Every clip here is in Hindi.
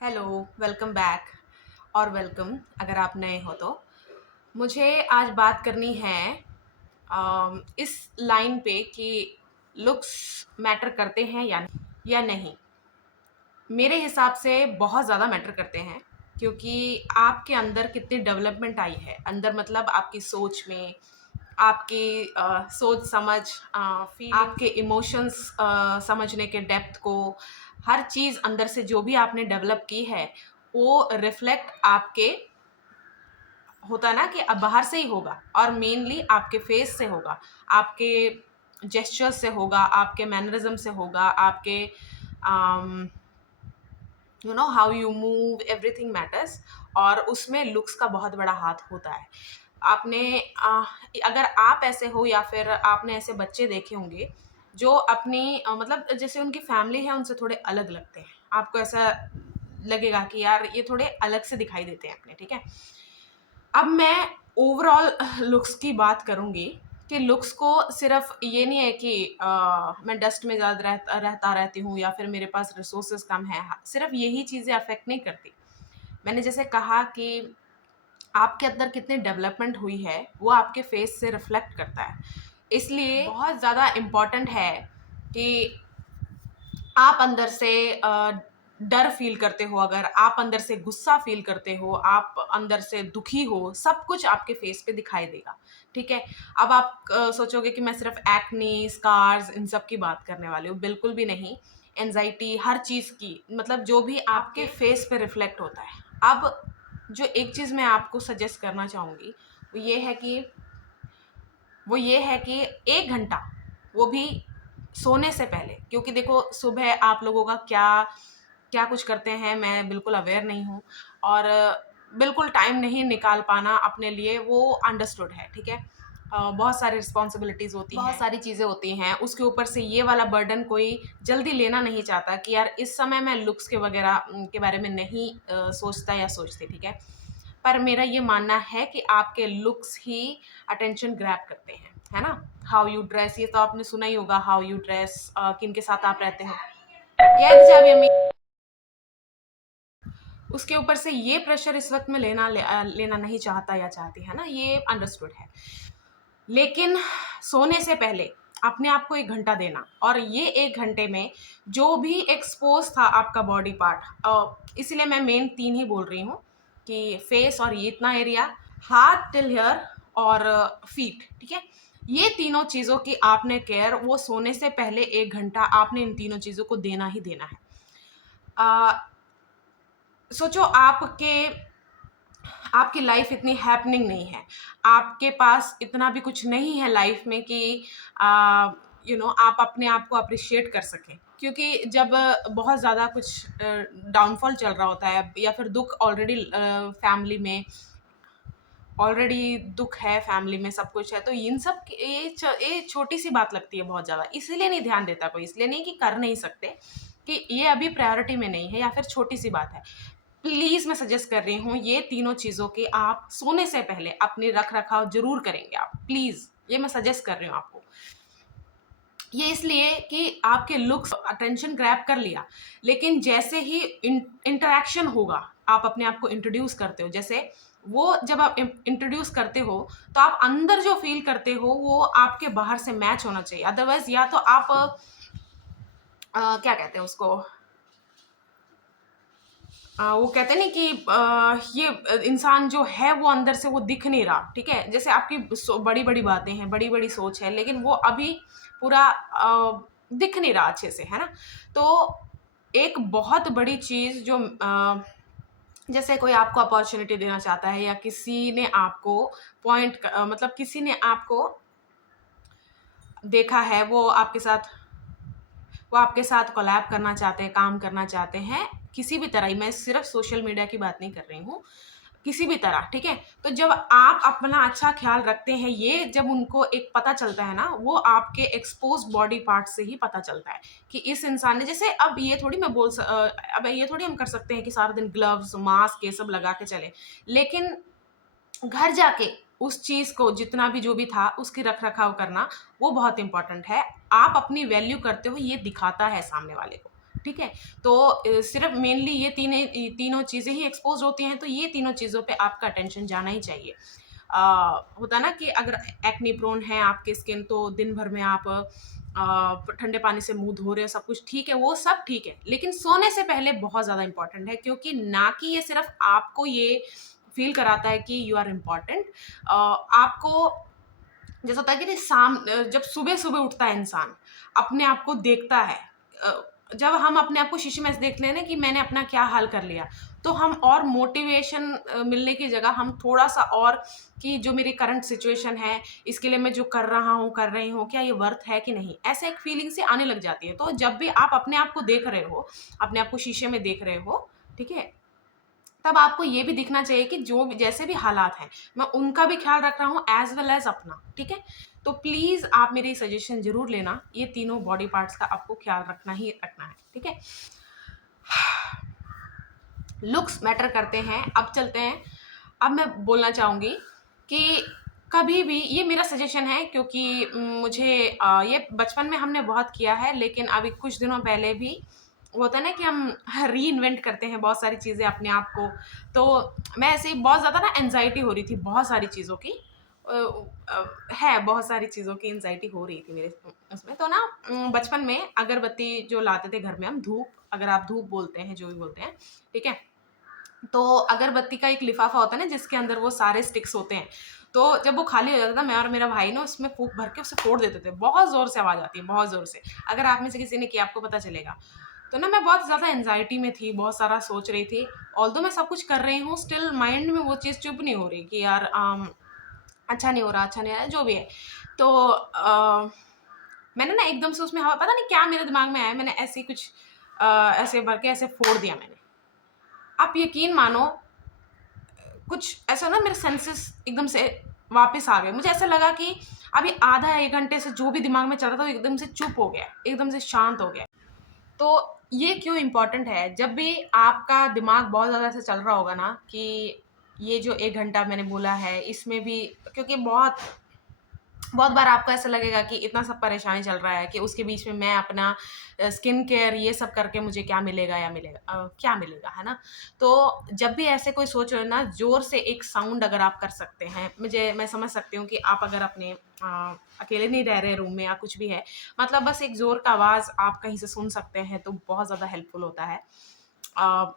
हेलो, वेलकम बैक और वेलकम अगर आप नए हो तो। मुझे आज बात करनी है इस लाइन पे कि लुक्स मैटर करते हैं या नहीं। मेरे हिसाब से बहुत ज़्यादा मैटर करते हैं, क्योंकि आपके अंदर कितनी डेवलपमेंट आई है, अंदर मतलब आपकी सोच में, आपकी सोच समझ, आपके इमोशंस समझने के डेप्थ को, हर चीज़ अंदर से जो भी आपने डेवलप की है वो रिफ्लेक्ट आपके होता है ना कि अब बाहर से ही होगा, और मेनली आपके फेस से होगा, आपके जेस्चर्स से होगा, आपके मैनरिज्म से होगा, आपके how you move, everything matters. और उसमें लुक्स का बहुत बड़ा हाथ होता है। आपने अगर आप ऐसे हो या फिर आपने ऐसे बच्चे देखे होंगे जो अपनी मतलब जैसे उनकी फैमिली है उनसे थोड़े अलग लगते हैं, आपको ऐसा लगेगा कि यार ये थोड़े अलग से दिखाई देते हैं अपने, ठीक है। अब मैं ओवरऑल लुक्स की बात करूँगी कि लुक्स को सिर्फ ये नहीं है कि मैं डस्ट में ज़्यादा रहता रहती हूँ या फिर मेरे पास रिसोर्सेज कम है, सिर्फ यही चीज़ें अफेक्ट नहीं करती। मैंने जैसे कहा कि आपके अंदर कितनी डेवलपमेंट हुई है वो आपके फेस से रिफ्लेक्ट करता है। इसलिए बहुत ज़्यादा इम्पॉर्टेंट है कि आप अंदर से डर फील करते हो, अगर आप अंदर से गुस्सा फील करते हो, आप अंदर से दुखी हो, सब कुछ आपके फेस पे दिखाई देगा, ठीक है। अब आप सोचोगे कि मैं सिर्फ एक्ने, स्कार्स, इन सब की बात करने वाली हूँ, बिल्कुल भी नहीं। एनजाइटी, हर चीज़ की मतलब जो भी आपके फेस पे रिफ्लेक्ट होता है। अब जो एक चीज़ मैं आपको सजेस्ट करना चाहूँगी वो ये है कि 1 घंटा, वो भी सोने से पहले, क्योंकि देखो सुबह आप लोगों का क्या क्या कुछ करते हैं मैं बिल्कुल अवेयर नहीं हूँ, और बिल्कुल टाइम नहीं निकाल पाना अपने लिए वो अंडरस्टूड है, ठीक है। बहुत सारी रिस्पॉन्सिबिलिटीज़ होती हैं, बहुत सारी चीज़ें होती हैं, उसके ऊपर से ये वाला बर्डन कोई जल्दी लेना नहीं चाहता कि यार इस समय मैं लुक्स के वगैरह के बारे में नहीं सोचता या सोचती, ठीक है। पर मेरा ये मानना है कि आपके लुक्स ही अटेंशन ग्रैब करते हैं, है ना। हाउ यू ड्रेस, ये तो आपने सुना ही होगा, हाउ यू ड्रेस, किन के साथ आप रहते हो, ये चाबी अम्मी। उसके ऊपर से ये प्रेशर इस वक्त में लेना नहीं चाहता या चाहती, है ना, ये अंडरस्टूड है। लेकिन सोने से पहले अपने आप को 1 घंटा देना, और ये 1 घंटे में जो भी एक्सपोज था आपका बॉडी पार्ट, इसीलिए मैं मेन 3 ही बोल रही हूँ कि फेस और ये इतना एरिया, हाथ टिल हेयर और फीट, ठीक है। ये तीनों चीज़ों की आपने केयर वो सोने से पहले 1 घंटा आपने इन तीनों चीज़ों को देना ही देना है। सोचो आपकी लाइफ इतनी हैपनिंग नहीं है, आपके पास इतना भी कुछ नहीं है लाइफ में कि आप अपने आप को अप्रिशिएट कर सकें, क्योंकि जब बहुत ज़्यादा कुछ डाउनफॉल चल रहा होता है या फिर दुख फैमिली में ऑलरेडी दुख है, फैमिली में सब कुछ है, तो इन सब ये छोटी सी बात लगती है बहुत ज़्यादा, इसलिए नहीं ध्यान देता कोई, इसलिए नहीं कि कर नहीं सकते, कि ये अभी प्रायोरिटी में नहीं है या फिर छोटी सी बात है। प्लीज़ मैं सजेस्ट कर रही हूँ ये तीनों चीज़ों की आप सोने से पहले अपनी रख रखाव जरूर करेंगे आप, प्लीज़, ये मैं सजेस्ट कर रही हूँ आपको। ये इसलिए कि आपके लुक्स अटेंशन ग्रैब कर लिया, लेकिन जैसे ही इंटरेक्शन होगा, आप अपने आप को इंट्रोड्यूस करते हो, जैसे वो जब आप इंट्रोड्यूस करते हो तो आप अंदर जो फील करते हो वो आपके बाहर से मैच होना चाहिए, अदरवाइज या तो आप क्या कहते हैं उसको, वो कहते हैं नहीं कि ये इंसान जो है वो अंदर से वो दिख नहीं रहा, ठीक है। जैसे आपकी बड़ी बड़ी बातें हैं, बड़ी बड़ी सोच है, लेकिन वो अभी पूरा दिख नहीं रहा अच्छे से, है ना। तो एक बहुत बड़ी चीज़ जो जैसे कोई आपको अपॉर्चुनिटी देना चाहता है, या किसी ने आपको मतलब किसी ने आपको देखा है, वो आपके साथ कोलैब करना चाहते हैं, काम करना चाहते हैं, किसी भी तरह ही, मैं सिर्फ सोशल मीडिया की बात नहीं कर रही हूँ, किसी भी तरह, ठीक है। तो जब आप अपना अच्छा ख्याल रखते हैं, ये जब उनको एक पता चलता है ना, वो आपके एक्सपोज बॉडी पार्ट से ही पता चलता है कि इस इंसान ने, जैसे अब ये थोड़ी अब ये थोड़ी हम कर सकते हैं कि सारा दिन ग्लव्स, मास्क, ये सब लगा के चले, लेकिन घर जाके उस चीज़ को जितना भी जो भी था उसकी रख रखाव करना वो बहुत इंपॉर्टेंट है। आप अपनी वैल्यू करते हो, ये दिखाता है सामने वाले को, ठीक है? तो सिर्फ़ मेनली ये तीनों चीज़ें ही एक्सपोज़ होती हैं, तो ये तीनों चीज़ों पे आपका अटेंशन जाना ही चाहिए। अ, होता है ना कि अगर एक्ने प्रोन है आपकी स्किन, तो दिन भर में आप ठंडे पानी से मुँह धो रहे हो, सब कुछ ठीक है, वो सब ठीक है। लेकिन सोने से पहले बहुत ज़्यादा इम्पोर्टेंट है, क्योंकि ना कि ये सिर्फ़ आपको ये फ़ील कराता है कि यू आर इम्पोर्टेंट, आपको जैसा होता है कि जब सुबह-सुबह उठता है इंसान, अपने आप को देखता है, अ, जब हम अपने आप को शीशे में ऐसे देखते हैं ना कि मैंने अपना क्या हाल कर लिया, तो हम और मोटिवेशन मिलने की जगह हम थोड़ा-सा और कि जो मेरी करंट सिचुएशन है, इसके लिए मैं जो कर रहा हूँ, कर रही हूँ, क्या ये वर्थ है कि नहीं? ऐसे एक फीलिंग सी आने लग जाती है। तो जब भी आप अपने आप को देख रहे हो, अपने आप को शीशे में देख रहे हो, ठीक है? तब आपको ये भी दिखना चाहिए कि जो भी जैसे भी हालात हैं, मैं उनका भी ख़्याल रख रहा हूँ एज़ वेल एज़ अपना, ठीक है? तो प्लीज़ आप मेरी सजेशन ज़रूर लेना, ये तीनों बॉडी पार्ट्स का आपको ख़्याल रखना ही रखना है, ठीक है? लुक्स मैटर करते हैं। अब चलते हैं, अब मैं बोलना चाहूँगी कि कभी भी ये मेरा सजेशन है, क्योंकि मुझे ये बचपन में हमने बहुत किया है, लेकिन अभी कुछ दिनों पहले भी वो होता है ना कि हम रीइन्वेंट करते हैं बहुत सारी चीज़ें अपने आप को। तो मैं ऐसे ही बहुत ज़्यादा ना एंग्ज़ायटी हो रही थी बहुत सारी चीज़ों की। है बहुत सारी चीज़ों की एंग्ज़ायटी हो रही थी मेरे उसमें। तो ना बचपन में अगरबत्ती जो लाते थे घर में हम, धूप, अगर आप धूप बोलते हैं, जो भी बोलते हैं, ठीक है? तो अगरबत्ती का एक लिफ़ाफ़ा होता है ना जिसके अंदर वो सारे स्टिक्स होते हैं। तो जब वो खाली हो जाता था, मैं और मेरा भाई ना उसमें फूँक भर के उसे फोड़ देते थे। बहुत ज़ोर से आवाज़ आती है, बहुत ज़ोर से। अगर आप में से किसी ने किया, आपको पता चलेगा। तो ना मैं बहुत ज़्यादा एंग्ज़ायटी में थी, बहुत सारा सोच रही थी। ऑल्दो मैं सब कुछ कर रही हूँ, स्टिल माइंड में वो चीज़ चुप नहीं हो रही कि यार अच्छा नहीं हो रहा, अच्छा नहीं आ रहा, जो भी है। तो मैंने ना एकदम से उसमें हवा, पता नहीं क्या मेरे दिमाग में आया, मैंने ऐसे ही कुछ ऐसे भर के ऐसे फोड़ दिया मैंने। आप यकीन मानो, कुछ ऐसा ना मेरे सेंसेस एकदम से वापस आ गए। मुझे ऐसा लगा कि अभी आधा 1 घंटे से जो भी दिमाग में चल रहा था, वो एकदम से चुप हो गया, एकदम से शांत हो गया। तो ये क्यों इम्पोर्टेंट है, जब भी आपका दिमाग बहुत ज़्यादा ऐसे चल रहा होगा ना कि ये जो 1 घंटा मैंने बोला है, इसमें भी, क्योंकि बहुत बहुत बार आपको ऐसा लगेगा कि इतना सब परेशानी चल रहा है कि उसके बीच में मैं अपना स्किन केयर ये सब करके मुझे क्या मिलेगा, क्या मिलेगा, है ना? तो जब भी ऐसे कोई सोच रहे हो ना, ज़ोर से एक साउंड अगर आप कर सकते हैं, मैं समझ सकती हूँ कि आप अगर अपने अकेले नहीं रह रहे रूम में या कुछ भी है, मतलब बस एक ज़ोर का आवाज़ आप कहीं से सुन सकते हैं, तो बहुत ज़्यादा हेल्पफुल होता है। अ,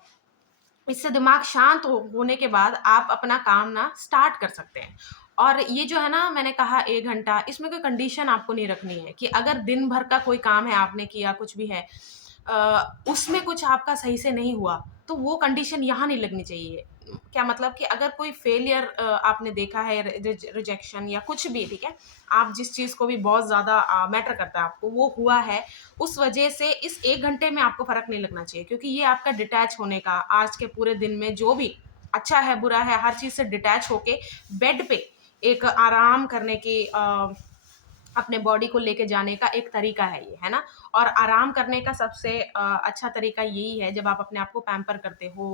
इससे दिमाग शांत होने के बाद आप अपना काम ना स्टार्ट कर सकते हैं। और ये जो है ना, मैंने कहा 1 घंटा, इसमें कोई कंडीशन आपको नहीं रखनी है कि अगर दिन भर का कोई काम है आपने किया, कुछ भी है, उसमें कुछ आपका सही से नहीं हुआ, तो वो कंडीशन यहाँ नहीं लगनी चाहिए। क्या मतलब कि अगर कोई फेलियर आपने देखा है, रिजेक्शन या कुछ भी, ठीक है? आप जिस चीज़ को भी बहुत ज़्यादा मैटर करता है आपको, वो हुआ है, उस वजह से इस 1 घंटे में आपको फ़र्क नहीं लगना चाहिए, क्योंकि ये आपका डिटैच होने का, आज के पूरे दिन में जो भी अच्छा है, बुरा है, हर चीज़ से डिटैच होके बेड पे एक आराम करने की, अपने बॉडी को लेके जाने का एक तरीका है ये, है ना? और आराम करने का सबसे अच्छा तरीका यही है, जब आप अपने आप को पैम्पर करते हो,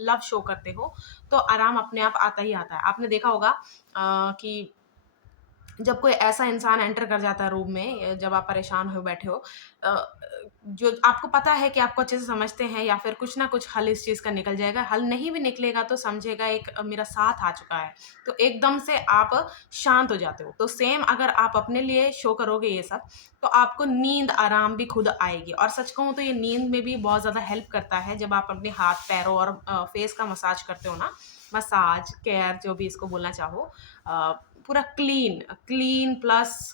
लव शो करते हो, तो आराम अपने आप आता ही आता है। आपने देखा होगा कि जब कोई ऐसा इंसान एंटर कर जाता है रूम में, जब आप परेशान हो बैठे हो, अ, जो आपको पता है कि आपको अच्छे से समझते हैं या फिर कुछ ना कुछ हल इस चीज़ का निकल जाएगा, हल नहीं भी निकलेगा तो समझेगा एक मेरा साथ आ चुका है, तो एकदम से आप शांत हो जाते हो। तो सेम अगर आप अपने लिए शो करोगे ये सब, तो आपको नींद आराम भी खुद आएगी। और सच कहूँ तो ये नींद में भी बहुत ज़्यादा हेल्प करता है, जब आप अपने हाथ पैरों और फेस का मसाज करते हो ना, मसाज केयर जो भी इसको बोलना चाहो, अ, पूरा clean clean plus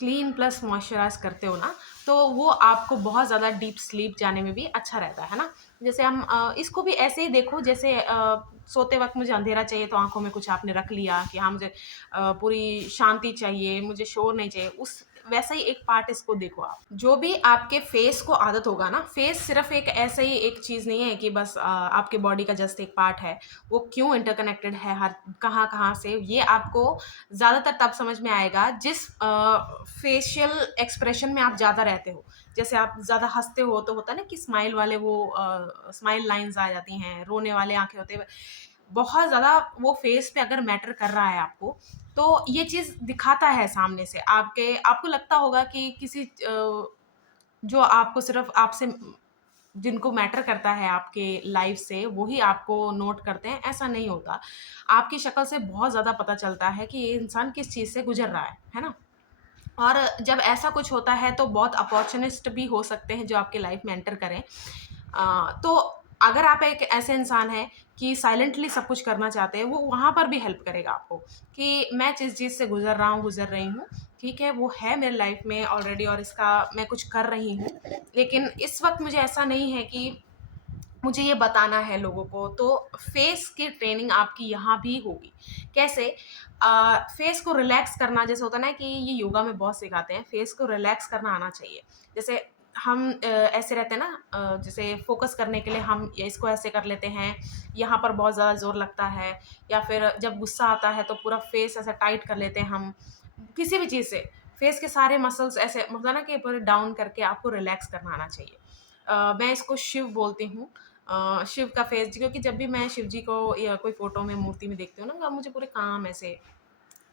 clean plus moisturise करते हो ना, तो वो आपको बहुत ज़्यादा डीप स्लीप जाने में भी अच्छा रहता है ना? जैसे हम इसको भी ऐसे ही देखो, जैसे सोते वक़्त मुझे अंधेरा चाहिए, तो आँखों में कुछ आपने रख लिया कि हाँ, मुझे पूरी शांति चाहिए, मुझे शोर नहीं चाहिए, उस वैसा ही एक पार्ट इसको देखो आप। जो भी आपके फेस को आदत होगा ना, फेस सिर्फ़ एक ऐसे ही एक चीज़ नहीं है कि बस आपके बॉडी का जस्ट एक पार्ट है। वो क्यों इंटरकनेक्टेड है, हर कहाँ-कहाँ से, ये आपको ज़्यादातर तब समझ में आएगा जिस फेशियल एक्सप्रेशन में आप ज़्यादा रहते हो। जैसे आप ज़्यादा हँसते हो, तो होता है ना कि स्माइल वाले वो स्माइल लाइन्स आ जाती हैं, रोने वाले आँखें होते हैं। बहुत ज़्यादा वो फेस पे अगर मैटर कर रहा है आपको, तो ये चीज़ दिखाता है सामने से। आपको लगता होगा कि किसी जो आपको सिर्फ़ आपसे जिनको मैटर करता है आपके लाइफ़ से, वो ही आपको नोट करते हैं, ऐसा नहीं होता। आपकी शक्ल से बहुत ज़्यादा पता चलता है कि ये इंसान किस चीज़ से गुज़र रहा है ना? और जब ऐसा कुछ होता है तो बहुत अपॉर्चुनिस्ट भी हो सकते हैं जो आपकी लाइफ में एंटर करें। तो अगर आप एक ऐसे इंसान हैं कि साइलेंटली सब कुछ करना चाहते हैं, वो वहाँ पर भी हेल्प करेगा आपको कि मैं जिस चीज़ से गुज़र रहा हूँ, गुज़र रही हूँ, ठीक है, वो है मेरी लाइफ में ऑलरेडी और इसका मैं कुछ कर रही हूँ। लेकिन इस वक़्त मुझे ऐसा नहीं है कि मुझे ये बताना है लोगों को, तो फेस की ट्रेनिंग आपकी यहाँ भी होगी। कैसे? फेस को रिलैक्स करना, जैसे होता है ना कि ये योगा में बहुत सिखाते हैं, फेस को रिलैक्स करना आना चाहिए। जैसे हम ऐसे रहते हैं ना, जैसे फ़ोकस करने के लिए हम ये इसको ऐसे कर लेते हैं, यहाँ पर बहुत ज़्यादा ज़ोर लगता है, या फिर जब गुस्सा आता है तो पूरा फेस ऐसा टाइट कर लेते हैं हम, किसी भी चीज़ से। फेस के सारे मसल्स ऐसे होता है ना कि पूरे डाउन करके आपको रिलैक्स करना आना चाहिए। मैं इसको शिव बोलती हूँ। शिव का फेस, क्योंकि जब भी मैं शिव जी को या कोई फ़ोटो में, मूर्ति में देखती हूँ ना, मुझे पूरे काम ऐसे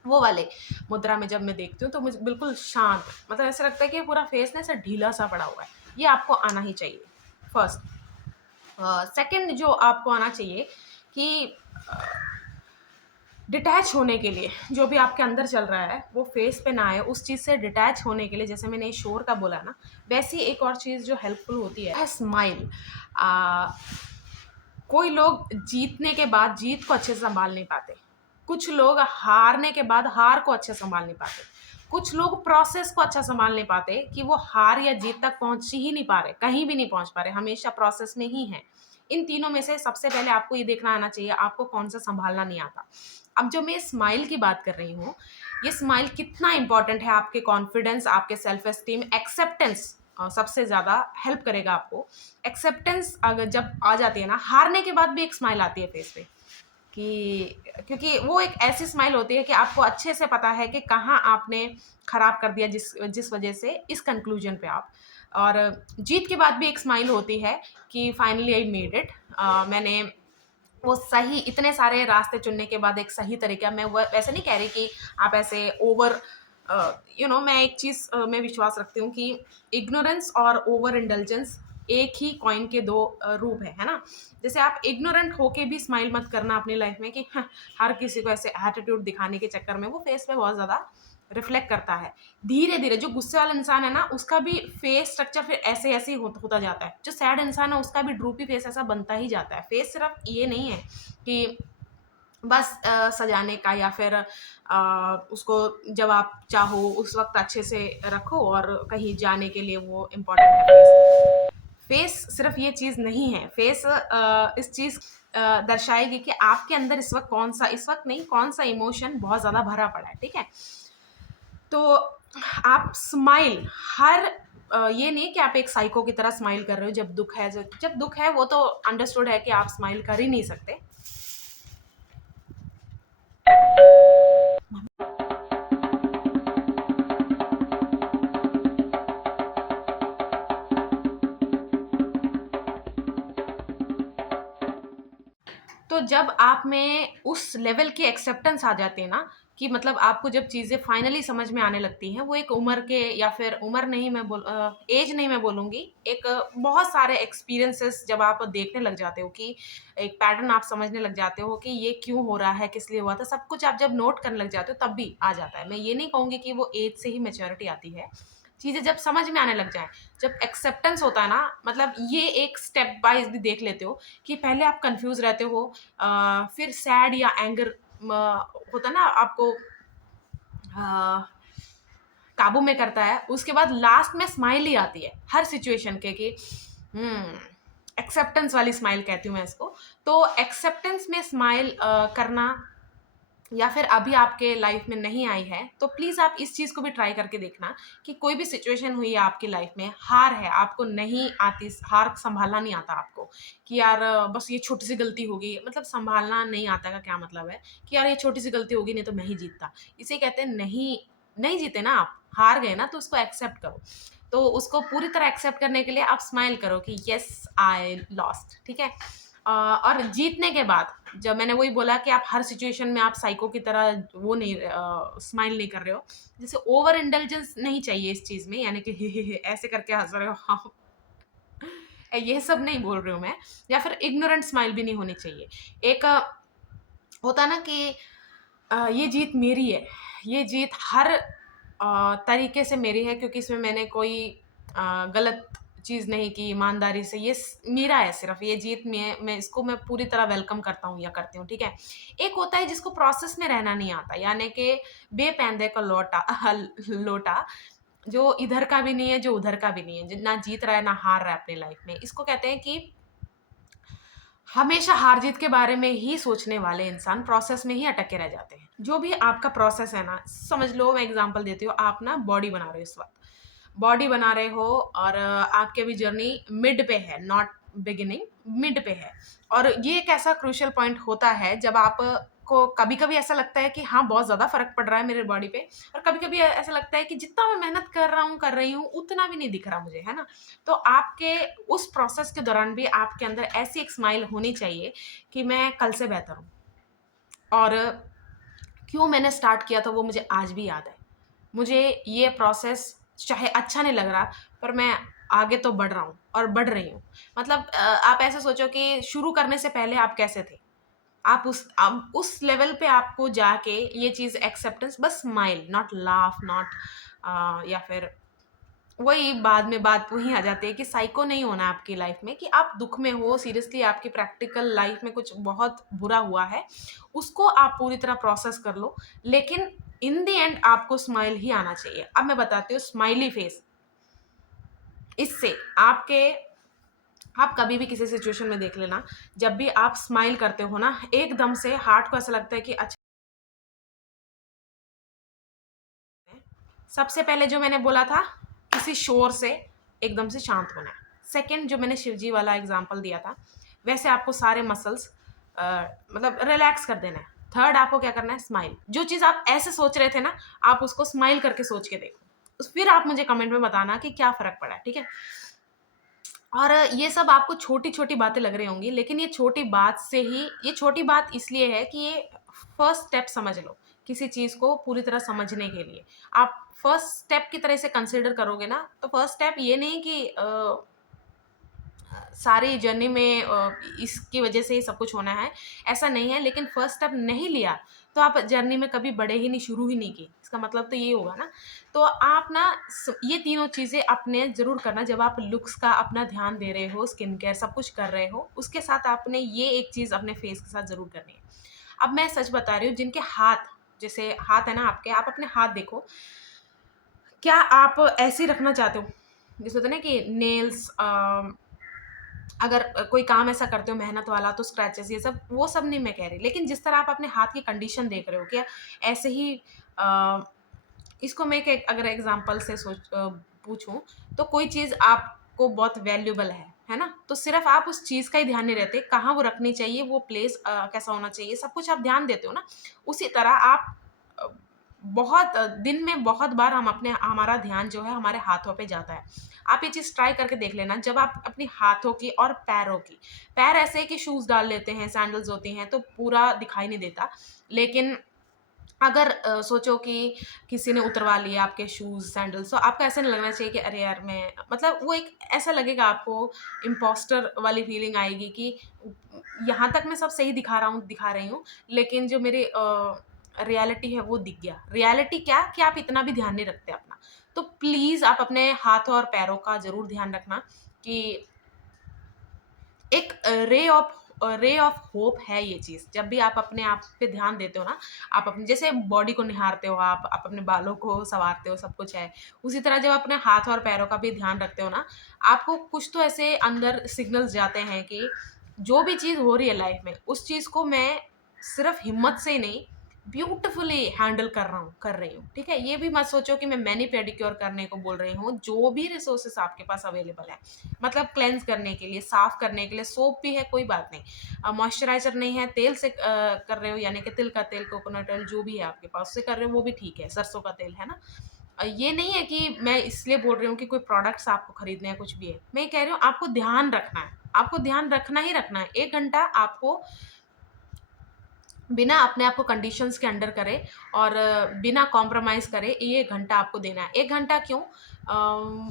वो वाले मुद्रा में जब मैं देखती हूँ तो मुझे बिल्कुल शांत, मतलब ऐसा लगता है कि पूरा फेस ना ऐसा ढीला-सा पड़ा हुआ है। ये आपको आना ही चाहिए, फर्स्ट। सेकंड जो आपको आना चाहिए कि डिटैच होने के लिए, जो भी आपके अंदर चल रहा है, वो फेस पे ना आए, उस चीज़ से डिटैच होने के लिए, जैसे मैंने शोर का बोला ना, वैसी एक और चीज़ जो हेल्पफुल होती है स्माइल। अ, कोई लोग जीतने के बाद जीत को अच्छे से सँभाल नहीं पाते। कुछ लोग हारने के बाद हार को अच्छे से सँभाल नहीं पाते। कुछ लोग प्रोसेस को अच्छा सँभाल नहीं पाते कि वो हार या जीत तक पहुँच ही नहीं पा रहे, कहीं भी नहीं पहुँच पा रहे, हमेशा प्रोसेस में ही हैं। इन तीनों में से सबसे पहले आपको ये देखना आना चाहिए, आपको कौन-सा सँभालना नहीं आता। अब जो मैं स्माइल की बात कर रही हूँ, ये स्माइल कितना इम्पोर्टेंट है आपके कॉन्फिडेंस, आपके सेल्फ एस्टीम, एक्सेप्टेंस सबसे ज़्यादा हेल्प करेगा आपको। एक्सेप्टेंस अगर जब आ जाती है ना, हारने के बाद भी एक स्माइल आती है फेस पे, कि क्योंकि वो एक ऐसी स्माइल होती है कि आपको अच्छे से पता है कि कहाँ आपने खराब कर दिया, जिस जिस वजह से इस कंक्लूजन पे आप। और जीत के बाद भी एक स्माइल होती है कि फाइनली आई मेड इट। मैंने वो सही इतने सारे रास्ते चुनने के बाद एक सही तरीका, मैं वो वैसे नहीं कह रही कि आप ऐसे ओवर मैं एक चीज़ में विश्वास रखती हूँ कि इग्नोरेंस और ओवर इंडल्जेंस एक ही कॉइन के दो रूप है ना? जैसे आप इग्नोरेंट होके भी स्माइल मत करना अपनी लाइफ में कि हर किसी को ऐसे एटीट्यूड दिखाने के चक्कर में वो फेस पे बहुत ज़्यादा रिफ्लेक्ट करता है। धीरे-धीरे जो गुस्से वाला इंसान है ना, उसका भी फेस स्ट्रक्चर फिर ऐसे-ऐसे ही होता जाता है। जो सैड इंसान है, उसका भी ड्रूपी फेस ऐसा बनता ही जाता है। फेस सिर्फ़ ये नहीं है कि बस सजाने का, या फिर उसको जब आप चाहो उस वक़्त अच्छे से रखो, और कहीं जाने के लिए वो इम्पोर्टेंट है फेस। फेस सिर्फ़ ये चीज़ नहीं है। फेस इस चीज़ दर्शाएगी कि आपके अंदर इस वक़्त नहीं, कौन-सा इमोशन बहुत ज़्यादा भरा पड़ा है, ठीक है? तो आप स्माइल हर ये नहीं कि आप एक साइको की तरह स्माइल कर रहे हो जब दुःख है, जब दुःख है वो तो अंडरस्टूड है कि आप स्माइल कर ही नहीं सकते। तो जब आप में उस लेवल की एक्सेप्टेंस आ जाती है ना, कि मतलब आपको जब चीज़ें फाइनली समझ में आने लगती हैं, वो एक उम्र के, या फिर उम्र नहीं, एज नहीं मैं बोलूँगी, एक बहुत सारे एक्सपीरियंसेस जब आप देखने लग जाते हो कि एक पैटर्न आप समझने लग जाते हो कि ये क्यों हो रहा है, किस लिए हुआ था, सब कुछ आप जब नोट करने लग जाते हो तब भी आ जाता है। मैं ये नहीं कहूँगी कि वो एज से ही मैच्योरिटी आती है। चीज़ें जब समझ में आने लग जाएँ, जब एक्सेप्टेंस होता है ना, मतलब ये एक स्टेप वाइज़ भी देख लेते हो कि पहले आप कन्फ्यूज़ रहते हो, फिर सैड या एंगर होता है ना आपको काबू में करता है, उसके बाद लास्ट में स्माइल ही आती है हर सिचुएशन के, कि हम्म एक्सेप्टेंस वाली स्माइल कहती हूँ मैं इसको। तो एक्सेप्टेंस में स्माइल करना, या फिर अभी आपके लाइफ में नहीं आई है, तो प्लीज़ आप इस चीज़ को भी ट्राई करके देखना कि कोई भी सिचुएशन हुई है आपकी लाइफ में, हार है, आपको नहीं आती, हार सँभालना नहीं आता आपको, कि यार बस ये छोटी-सी गलती हो गई, मतलब सँभालना नहीं आता का क्या मतलब है कि यार ये छोटी-सी गलती हो गई, नहीं तो मैं ही जीतता। इसे कहते हैं नहीं, नहीं जीते ना आप, हार गए ना, तो उसको एक्सेप्ट करो। तो उसको पूरी तरह एक्सेप्ट करने के लिए आप स्माइल करो कि येस आई लॉस्ट, ठीक है? और जीतने के बाद जब मैंने वही बोला कि आप हर सिचुएशन में आप साइको की तरह वो नहीं स्माइल नहीं कर रहे हो, जैसे ओवर इंटेलिजेंस नहीं चाहिए इस चीज़ में, यानी कि हे ऐसे करके हँस रहे हो हाँ, ये सब नहीं बोल रही हूँ मैं, या फिर इग्नोरेंट स्माइल भी नहीं होनी चाहिए। एक होता ना कि ये जीत मेरी है, ये जीत हर तरीके से मेरी है, क्योंकि इसमें मैंने कोई गलत चीज़ नहीं की, ईमानदारी से ये मेरा है, सिर्फ ये जीत मैं इसको मैं पूरी तरह वेलकम करता हूँ या करती हूँ, ठीक है। एक होता है जिसको प्रोसेस में रहना नहीं आता, यानी कि बेपैंदे का लोटा लोटा, जो इधर का भी नहीं है, जो उधर का भी नहीं है, ना जीत रहा है ना हार रहा है अपनी लाइफ में। इसको कहते हैं कि हमेशा हार जीत के बारे में ही सोचने वाले इंसान प्रोसेस में ही अटके रह जाते हैं। जो भी आपका प्रोसेस है ना, समझ लो मैं एग्जांपल देती हूँ, आप ना बॉडी बना रहे हो इस वक्त, बॉडी बना रहे हो और आपकी अभी जर्नी मिड पे है, नॉट बिगिनिंग, मिड पे है। और ये एक ऐसा क्रूशियल पॉइंट होता है जब आप को कभी कभी ऐसा लगता है कि हाँ बहुत ज़्यादा फर्क पड़ रहा है मेरे बॉडी पे, और कभी कभी ऐसा लगता है कि जितना मैं मेहनत कर रहा हूँ कर रही हूँ उतना भी नहीं दिख रहा मुझे, है ना। तो आपके उस प्रोसेस के दौरान भी आपके अंदर ऐसी एक स्माइल होनी चाहिए कि मैं कल से बेहतर हूँ, और क्यों मैंने स्टार्ट किया था वो मुझे आज भी याद है। मुझे ये प्रोसेस चाहे अच्छा नहीं लग रहा, पर मैं आगे तो बढ़ रहा हूँ और बढ़ रही हूँ। मतलब आप ऐसे सोचो कि शुरू करने से पहले आप कैसे थे? आप उस लेवल पे आपको जाके ये चीज़ एक्सेप्टेंस, बस स्माइल, नॉट लाफ, नॉट या फिर वही बाद में बात वही आ जाती है कि साइको नहीं होना है आपकी लाइफ में, कि आप दुख में हो, सीरियसली आपकी प्रैक्टिकल लाइफ में कुछ बहुत बुरा हुआ है, उसको आप पूरी तरह प्रोसेस कर लो, लेकिन इन द एंड आपको स्माइल ही आना चाहिए। अब मैं बताती हूँ स्माइली फेस, इससे आपके आप कभी भी किसी सिचुएशन में देख लेना, जब भी आप स्माइल करते हो ना, एकदम से हार्ट को ऐसा लगता है कि अच्छा, सबसे पहले जो मैंने बोला था, किसी शोर से एकदम से शांत होना है। सेकंड, जो मैंने शिवजी वाला एग्जांपल दिया था, वैसे आपको सारे मसल्स मतलब रिलैक्स कर देना है। थर्ड, आपको क्या करना है, स्माइल। जो चीज़ आप ऐसे सोच रहे थे ना, आप उसको स्माइल करके सोच के देखो, फिर आप मुझे कमेंट में बताना कि क्या फ़र्क पड़ा है, ठीक है। और ये सब आपको छोटी-छोटी बातें लग रही होंगी, लेकिन ये छोटी बात इसलिए है कि ये फर्स्ट स्टेप समझ लो, किसी चीज़ को पूरी तरह समझने के लिए। आप फर्स्ट स्टेप की तरह से कंसिडर करोगे ना, तो फर्स्ट स्टेप ये नहीं कि सारी जर्नी में इसकी वजह से ही सब कुछ होना है, ऐसा नहीं है। लेकिन फर्स्ट स्टेप नहीं लिया, तो आप जर्नी में कभी बढ़े ही नहीं, शुरू ही नहीं की। इसका मतलब तो ये होगा ना। तो आप ना ये तीनों चीज़ें अपने ज़रूर करना, जब आप लुक्स का अपना ध्यान दे रहे हो, स्किन केयर सब कुछ कर रहे हो, उसके साथ आपने ये एक चीज़ अपने फेस के साथ ज़रूर करनी है। अब मैं सच बता रही हूँ, जिनके हाथ, जैसे हाथ है ना आपके, आप अपने हाथ देखो, क्या आप ऐसे ही रखना चाहते हो? जैसे होता है ना कि नेल्स, अगर कोई काम ऐसा करते हो मेहनत वाला, तो स्क्रैचेस ये सब, वो सब नहीं मैं कह रही, लेकिन जिस तरह आप अपने हाथ की कंडीशन देख रहे हो, क्या ऐसे ही इसको मैं एक अगर एग्जांपल से पूछूं, तो कोई चीज़ आपको बहुत वैल्यूबल है ना, तो सिर्फ आप उस चीज़ का ही ध्यान नहीं रहते, कहाँ वो रखनी चाहिए, वो प्लेस कैसा होना चाहिए, सब कुछ आप ध्यान देते हो ना। उसी तरह आप अ, दिन में बहुत बार हमारा ध्यान जो है हमारे हाथों पे जाता है। आप ये चीज़ ट्राई करके देख लेना, जब आप अपनी हाथों की और पैरों की, पैर ऐसे है कि शूज़ डाल लेते हैं, सैंडल्स होती हैं, तो पूरा दिखाई नहीं देता। लेकिन अगर सोचो कि किसी ने उतरवा लिए आपके शूज़, सैंडल्स, तो आपको ऐसा नहीं लगना चाहिए कि अरे यार मैं, मतलब वो एक ऐसा लगेगा आपको, इम्पोस्टर वाली फीलिंग आएगी कि यहाँ तक मैं सब सही दिखा रही हूँ, लेकिन जो मेरी रियलिटी है वो दिख गया। रियलिटी क्या, कि आप इतना भी ध्यान नहीं रखते अपना। तो प्लीज़ आप अपने हाथों और पैरों का ज़रूर ध्यान रखना, कि एक रे ऑफ होप है ये चीज़। जब भी आप अपने आप पे ध्यान देते हो ना, आप अपने जैसे बॉडी को निहारते हो, आप अपने बालों को सँवारते हो, सब कुछ है। उसी तरह जब अपने हाथ और पैरों का भी ध्यान रखते हो ना, आपको कुछ तो ऐसे अंदर सिग्नल्स जाते हैं कि जो भी चीज़ हो रही है लाइफ़ में, उस चीज़ को मैं सिर्फ़ हिम्मत से ही नहीं, ब्यूटीफुली हैंडल कर रही हूँ, ठीक है? ये भी मत सोचो कि मैं मैनी पेडिक्योर करने को बोल रही हूँ, जो भी रिसोर्सेज़ आपके पास अवेलेबल है। मतलब क्लेंज़ करने के लिए, साफ़ करने के लिए सोप भी है, कोई बात नहीं। मॉइस्चराइज़र नहीं है, तेल से कर रहे हो, यानी कि तिल का तेल, कोकोनट ऑयल जो भी है आपके पास, उससे कर रहे हो वो भी ठीक है, सरसों का तेल, है ना? ये नहीं है कि मैं इसलिए बोल रही हूँ कि कोई प्रोडक्ट्स आपको खरीदने हैं, कुछ भी है। मैं ये कह रही हूँ आपको ध्यान रखना है। आपको ध्यान रखना ही रखना है। 1 घंटा आपको बिना अपने आप को कंडीशंस के अंडर करे और बिना कॉम्प्रोमाइज़ करे ये 1 घंटा आपको देना है। 1 घंटा क्यों?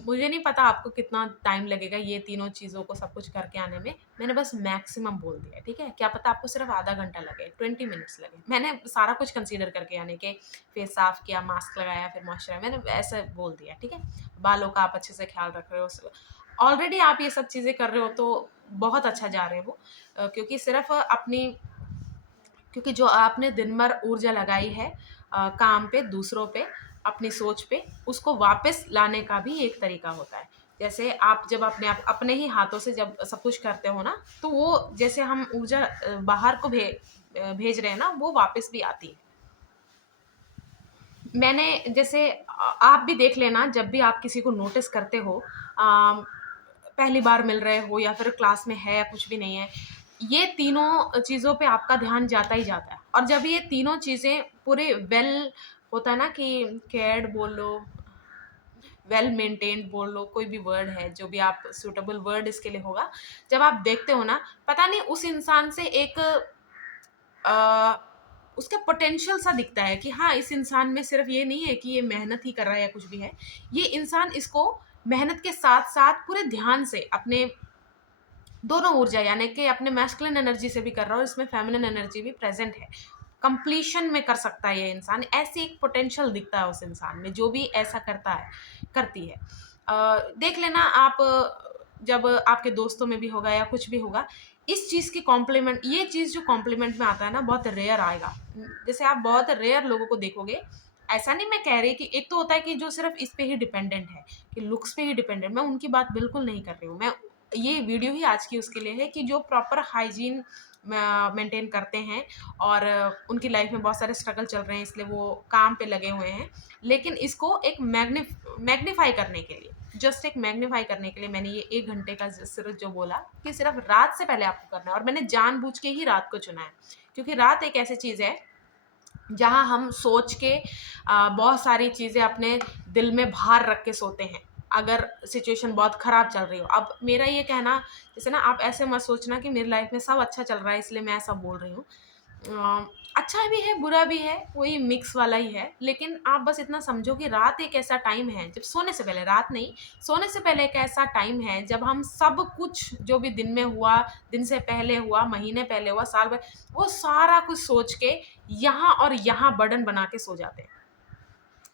मुझे नहीं पता आपको कितना टाइम लगेगा ये तीनों चीज़ों को सब कुछ करके आने में। मैंने बस मैक्सिमम बोल दिया है, ठीक है? क्या पता आपको सिर्फ़ आधा घंटा लगे, 20 मिनट्स लगे। मैंने सारा कुछ कंसीडर करके यानी कि फेस साफ़ किया, मास्क लगाया, फिर मॉइस्चराइज़र मैंने ऐसे बोल दिया, ठीक है? बालों का आप अच्छे से ख़्याल रख रहे हो ऑलरेडी आप ये सब चीज़ें कर रहे हो तो बहुत अच्छा जा रहे हो क्योंकि सिर्फ़ अपनी क्योंकि जो आपने दिन भर ऊर्जा लगाई है काम पे, दूसरों पे, अपनी सोच पे, उसको वापस लाने का भी एक तरीका होता है। जैसे आप जब अपने ही हाथों से जब सब कुछ करते हो ना, तो वो जैसे हम ऊर्जा बाहर को भेज रहे हैं ना, वो वापस भी आती है। मैंने जैसे आप भी देख लेना जब भी आप किसी को नोटिस करते हो पहली बार मिल रहे हो या फिर क्लास में है या कुछ भी नहीं है, ये तीनों चीज़ों पे आपका ध्यान जाता ही जाता है और जब ये तीनों चीज़ें पूरे वेल होता है ना कि केयर्ड बोल लो, वेल मेंटेन्ड बोल लो, कोई भी वर्ड है, जो भी आप सूटेबल वर्ड इसके लिए होगा। जब आप देखते हो ना, पता नहीं उस इंसान से एक अ, उसका पोटेंशियल सा दिखता है कि हाँ, इस इंसान में सिर्फ़ ये नहीं है कि ये मेहनत ही कर रहा है या कुछ भी है। ये इंसान इसको मेहनत के साथ-साथ पूरे ध्यान से अपने दोनों ऊर्जा यानी कि अपने मैस्कुलिन एनर्जी से भी कर रहा है और इसमें फेमिनिन एनर्जी भी प्रेज़ेंट है। कंप्लीशन में कर सकता है ये इंसान, ऐसी एक पोटेंशियल दिखता है उस इंसान में, जो भी ऐसा करता है करती है। देख लेना आप जब आपके दोस्तों में भी होगा या कुछ भी होगा, इस चीज़ की कॉम्प्लीमेंट ये चीज़ जो कॉम्प्लीमेंट में आता है ना, बहुत रेयर आएगा। जैसे आप बहुत रेयर लोगों को देखोगे, ऐसा नहीं मैं कह रही कि एक तो होता है कि जो सिर्फ़ इस पे ही डिपेंडेंट है, कि लुक्स पे ही डिपेंडेंट मैं उनकी बात बिल्कुल नहीं कर रही हूँ। मैं ये वीडियो ही आज की उसके लिए है कि जो प्रॉपर हाइजीन मेंटेन करते हैं और उनकी लाइफ में बहुत सारे स्ट्रगल चल रहे हैं इसलिए वो काम पे लगे हुए हैं लेकिन इसको एक मैग्नीफाई करने के लिए जस्ट एक मैग्नीफाई करने के लिए मैंने ये 1 घंटे का सिर्फ जो बोला कि सिर्फ रात से पहले आपको करना है और मैंने जानबूझ के ही रात को चुना है क्योंकि रात एक ऐसी चीज़ है जहाँ हम सोच के बहुत सारी चीज़ें अपने दिल में भार रख के सोते हैं अगर सिचुएशन बहुत ख़राब चल रही हो। अब मेरा ये कहना जैसे ना आप ऐसे मत सोचना कि मेरी लाइफ में सब अच्छा चल रहा है इसलिए मैं ऐसा बोल रही हूँ। अच्छा भी है, बुरा भी है, वही मिक्स वाला ही है। लेकिन आप बस इतना समझो कि रात एक ऐसा टाइम है जब सोने से पहले रात नहीं, सोने से पहले एक ऐसा टाइम है जब हम सब कुछ जो भी दिन में हुआ, दिन से पहले हुआ, महीने पहले हुआ, साल भर वो सारा कुछ सोच के यहाँ और यहाँ बर्डन बना के सो जाते हैं।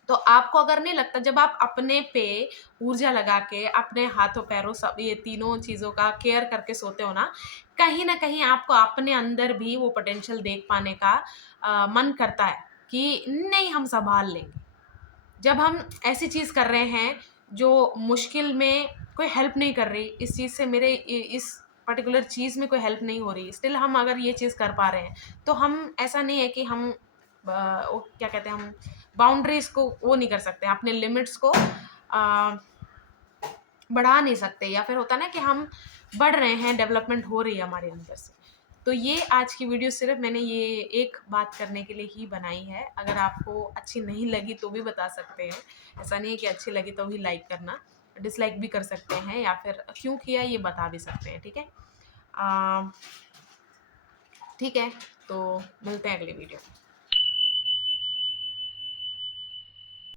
तो आपको अगर नहीं लगता जब आप अपने पे ऊर्जा लगा के अपने हाथों पैरों सब ये तीनों चीज़ों का केयर करके सोते हो ना, कहीं न कहीं आपको अपने अंदर भी वो पोटेंशियल देख पाने का मन करता है कि नहीं हम सँभाल लेंगे। जब हम ऐसी चीज़ कर रहे हैं जो मुश्किल में कोई हेल्प नहीं कर रही, इस चीज़ से मेरे इस पर्टिकुलर चीज़ में कोई हेल्प नहीं हो रही, स्टिल हम अगर ये चीज़ कर पा रहे हैं, तो हम ऐसा नहीं है कि हम वो क्या कहते हैं हम बाउंड्रीज़ को वो नहीं कर सकते, अपने लिमिट्स को बढ़ा नहीं सकते या फिर होता है ना कि हम बढ़ रहे हैं, डेवलपमेंट हो रही है हमारे अंदर से। तो ये आज की वीडियो सिर्फ़ मैंने ये एक बात करने के लिए ही बनाई है। अगर आपको अच्छी नहीं लगी तो भी बता सकते हैं। ऐसा नहीं है कि अच्छी लगी तो भी लाइक करना, डिसलाइक भी कर सकते हैं या फिर क्यों किया ये बता भी सकते हैं, ठीक है? ठीक है, तो मिलते हैं अगली वीडियो में।